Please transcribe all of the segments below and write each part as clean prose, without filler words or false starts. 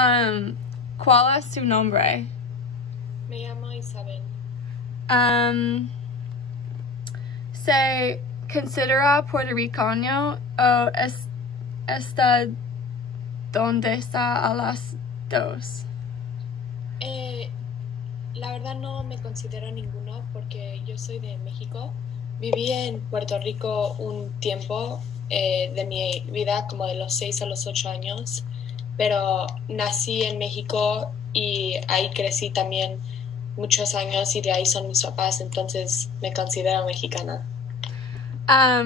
¿Cuál es su nombre? Me llamo Isabel. ¿Se considera puertorriqueño o está donde está a las dos? La verdad no me considero ninguno porque yo soy de México. Viví en Puerto Rico un tiempo de mi vida, como de los 6 a los 8 años, pero nací en México y ahí crecí también muchos años y de ahí son mis papás, entonces me considero mexicana.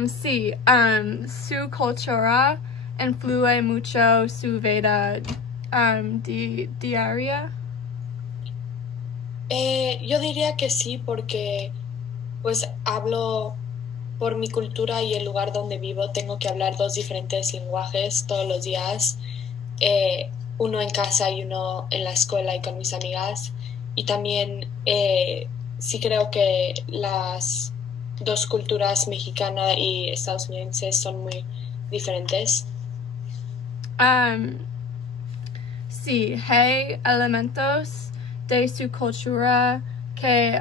Sí, su cultura influye mucho su vida diaria. Yo diría que sí, porque pues hablo por mi cultura y el lugar donde vivo, tengo que hablar dos diferentes lenguajes todos los días, uno en casa y uno en la escuela y con mis amigas. Y también sí creo que las dos culturas, mexicana y estadounidense, son muy diferentes. Sí, hay elementos de su cultura que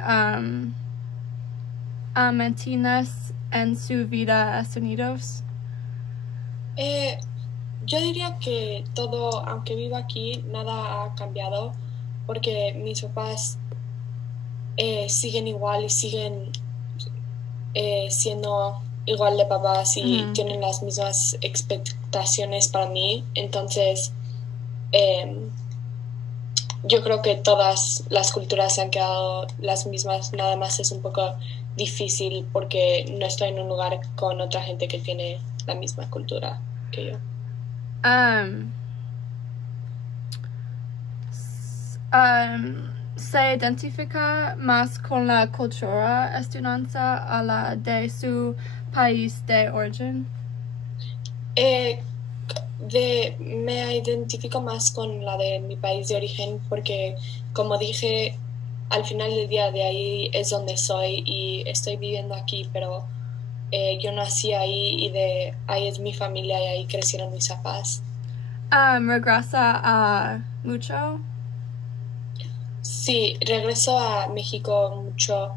mantienes en su vida a Estados Unidos. Yo diría que todo, aunque vivo aquí, nada ha cambiado porque mis papás siguen igual y siguen siendo igual de papás y tienen las mismas expectaciones para mí. Entonces, yo creo que todas las culturas se han quedado las mismas, nada más es un poco difícil porque no estoy en un lugar con otra gente que tiene la misma cultura que yo. Se identifica más con la cultura estadounidense a la de su país de origen. Me identifico más con la de mi país de origen porque, como dije, al final del día de ahí es donde soy y estoy viviendo aquí, pero yo nací ahí y de ahí es mi familia y ahí crecieron mis papás. ¿Regresa a mucho? Sí, regreso a México mucho.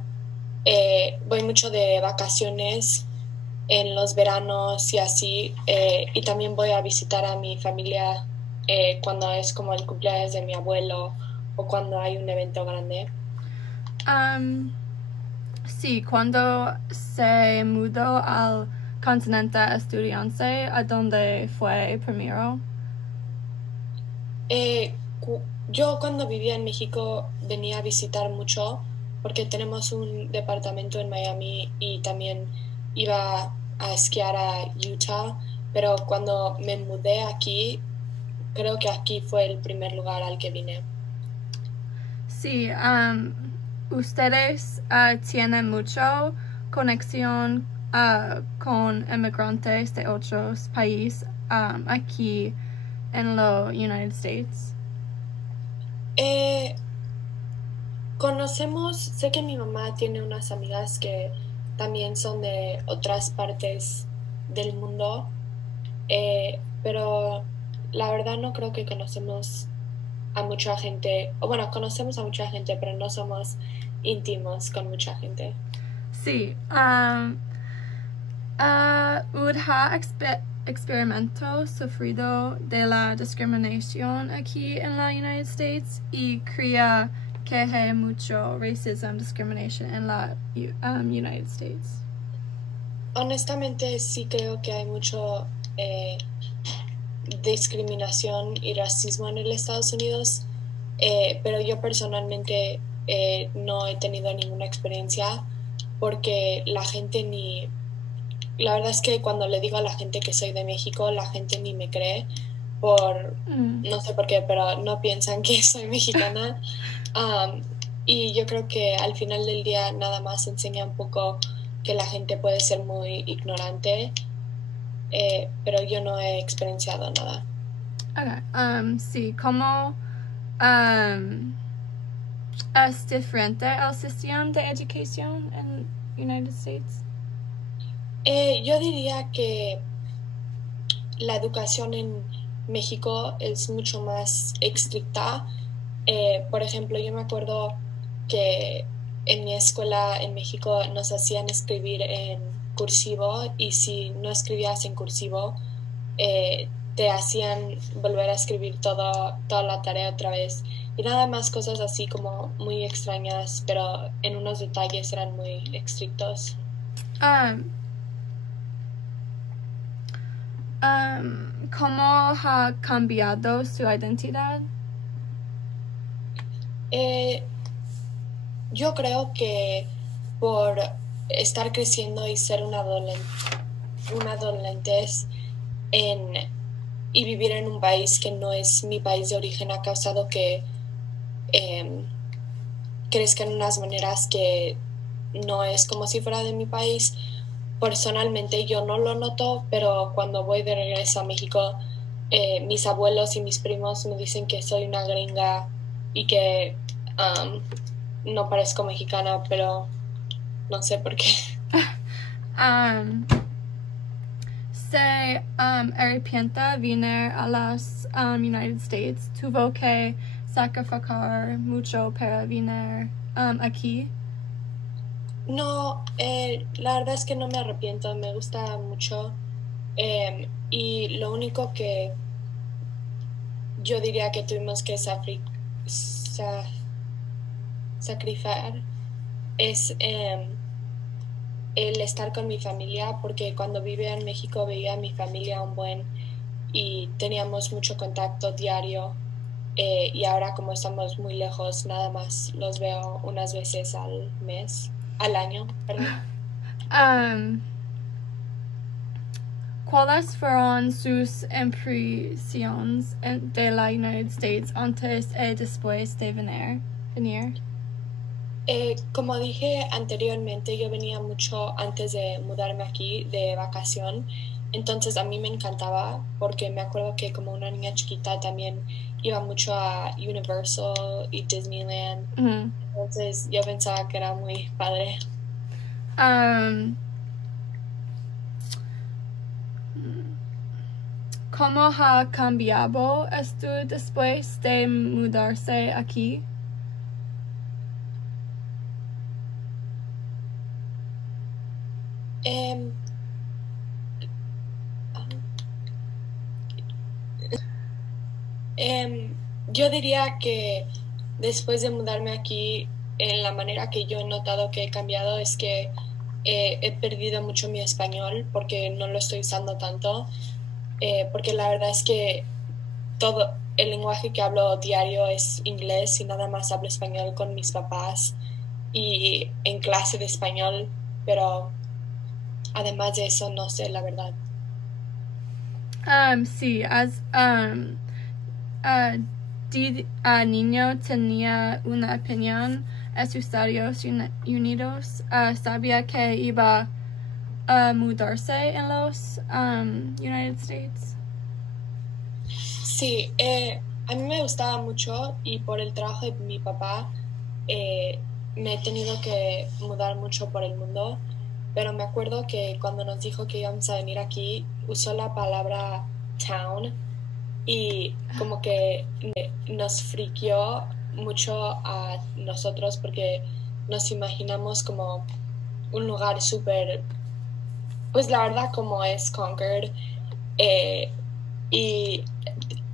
Voy mucho de vacaciones en los veranos y así, y también voy a visitar a mi familia cuando es como el cumpleaños de mi abuelo o cuando hay un evento grande. Sí, cuando se mudó al continente estadounidense, ¿a dónde fue primero? Yo cuando vivía en México venía a visitar mucho porque tenemos un departamento en Miami y también iba a esquiar a Utah, pero cuando me mudé aquí, creo que aquí fue el primer lugar al que vine. Sí, ustedes tienen mucha conexión con inmigrantes de otros países aquí en los United States. Sé que mi mamá tiene unas amigas que también son de otras partes del mundo, pero la verdad no creo que conocemos a mucha gente, o bueno, conocemos a mucha gente, pero no somos íntimos con mucha gente. Sí, ¿ha experimento sufrido de la discriminación aquí en los United States y cree que hay mucho racism discrimination en los United States? Honestamente sí creo que hay mucho discriminación y racismo en los Estados Unidos, pero yo personalmente no he tenido ninguna experiencia porque la verdad es que cuando le digo a la gente que soy de México, la gente ni me cree no sé por qué, pero no piensan que soy mexicana. Y yo creo que al final del día nada más enseña un poco que la gente puede ser muy ignorante, pero yo no he experienciado nada. Okay. Sí, ¿cómo es diferente el sistema de educación en United States? Yo diría que la educación en México es mucho más estricta. Por ejemplo, yo me acuerdo que en mi escuela en México nos hacían escribir en cursivo y si no escribías en cursivo, te hacían volver a escribir toda la tarea otra vez. Y nada más cosas así como muy extrañas, pero en unos detalles eran muy estrictos. Um, ¿Cómo ha cambiado su identidad? Yo creo que por estar creciendo y ser un adolescente y vivir en un país que no es mi país de origen ha causado que crezca en unas maneras que no es como si fuera de mi país. Personalmente yo no lo noto, pero cuando voy de regreso a México, mis abuelos y mis primos me dicen que soy una gringa y que no parezco mexicana, pero no sé por qué. Se arrepienta venir a los United States. Tuvo que sacrificar mucho para venir aquí. No, la verdad es que no me arrepiento, me gusta mucho. Y lo único que yo diría que tuvimos que sacrificar es el estar con mi familia, porque cuando vivía en México veía a mi familia un buen y teníamos mucho contacto diario. Y ahora como estamos muy lejos, nada más los veo unas veces al año, perdón. ¿Cuáles fueron sus impresiones de la United States antes y después de venir? Como dije anteriormente, yo venía mucho antes de mudarme aquí de vacación, entonces a mí me encantaba porque me acuerdo que como una niña chiquita también iba mucho a Universal y Disneyland, entonces yo pensaba que era muy padre. ¿Cómo ha cambiado esto después de mudarse aquí? Yo diría que después de mudarme aquí, en la manera que yo he notado que he cambiado es que he perdido mucho mi español porque no lo estoy usando tanto, porque la verdad es que todo el lenguaje que hablo diario es inglés y nada más hablo español con mis papás y en clase de español, pero además de eso no sé la verdad. Sí, niño tenía una opinión en sus Estados Unidos. Sabía que iba a mudarse en los United States. Sí, a mí me gustaba mucho y por el trabajo de mi papá me he tenido que mudar mucho por el mundo, pero me acuerdo que cuando nos dijo que íbamos a venir aquí, usó la palabra town y como que nos friqueó mucho a nosotros porque nos imaginamos como un lugar súper, pues la verdad como es Concord, y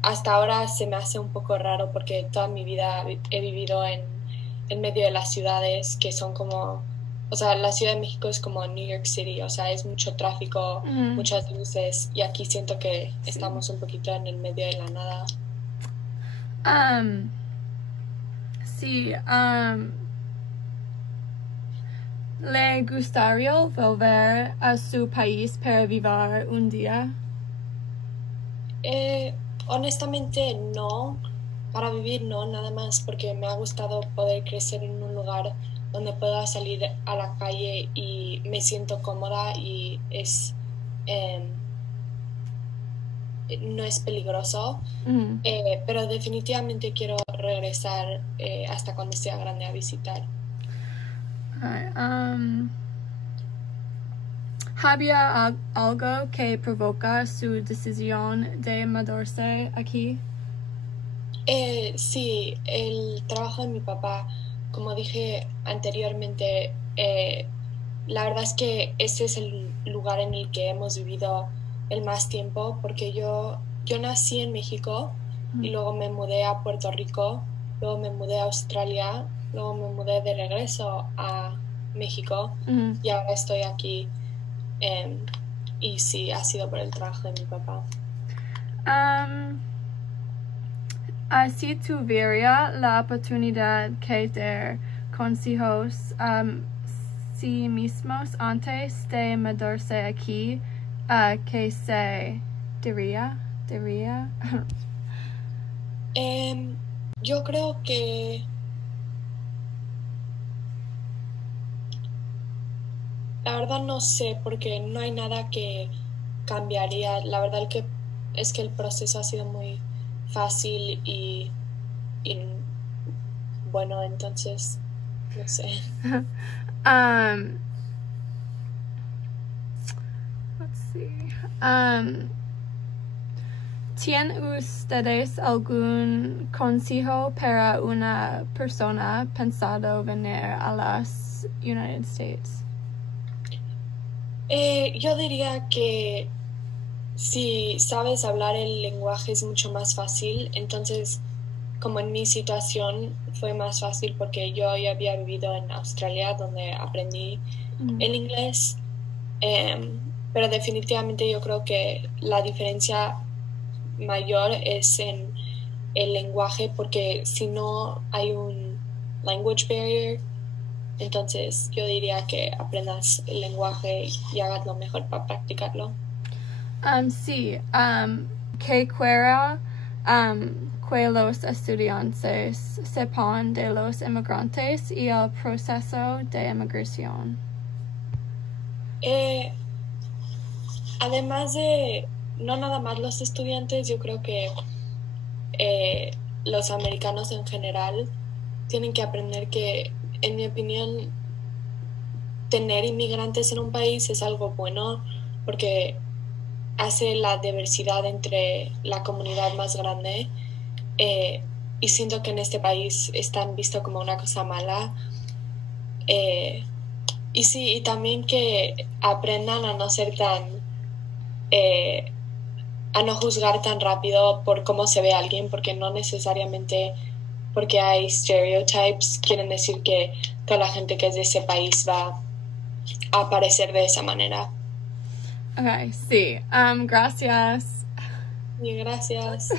hasta ahora se me hace un poco raro porque toda mi vida he vivido en medio de las ciudades que son como, o sea, la Ciudad de México es como New York City, o sea, es mucho tráfico, muchas luces, y aquí siento que estamos un poquito en el medio de la nada. Sí, ¿le gustaría volver a su país para vivir un día? Honestamente no, para vivir no, nada más porque me ha gustado poder crecer en un lugar donde pueda salir a la calle y me siento cómoda y no es peligroso, pero definitivamente quiero regresar hasta cuando sea grande a visitar. ¿Había algo que provoca su decisión de mudarse aquí? Sí, el trabajo de mi papá, como dije anteriormente, la verdad es que ese es el lugar en el que hemos vivido el más tiempo, porque yo nací en México y luego me mudé a Puerto Rico, luego me mudé a Australia, luego me mudé de regreso a México y ahora estoy aquí. Y sí, ha sido por el trabajo de mi papá. Si tuviera la oportunidad que dar consejos sí mismos antes de mudarse aquí, ¿qué se diría? Yo creo que la verdad no sé, porque no hay nada que cambiaría. La verdad es que el proceso ha sido muy fácil y bueno, entonces, no sé. Let's see. ¿Tienen ustedes algún consejo para una persona pensando venir a los United States? Yo diría que si sabes hablar el lenguaje es mucho más fácil. Entonces, como en mi situación fue más fácil porque yo ya había vivido en Australia donde aprendí el inglés. Pero definitivamente yo creo que la diferencia mayor es en el lenguaje, porque si no hay un language barrier, entonces yo diría que aprendas el lenguaje y hagas lo mejor para practicarlo. Sí, que quiera que los estudiantes sepan de los inmigrantes y el proceso de inmigración. Además de, no nada más los estudiantes, yo creo que los americanos en general tienen que aprender que, en mi opinión, tener inmigrantes en un país es algo bueno porque hace la diversidad entre la comunidad más grande, y siento que en este país están visto como una cosa mala. Y sí, y también que aprendan a no ser tan, a no juzgar tan rápido por cómo se ve alguien, porque no necesariamente porque hay stereotypes quieren decir que toda la gente que es de ese país va a aparecer de esa manera. Okay, sí. Gracias. Y gracias.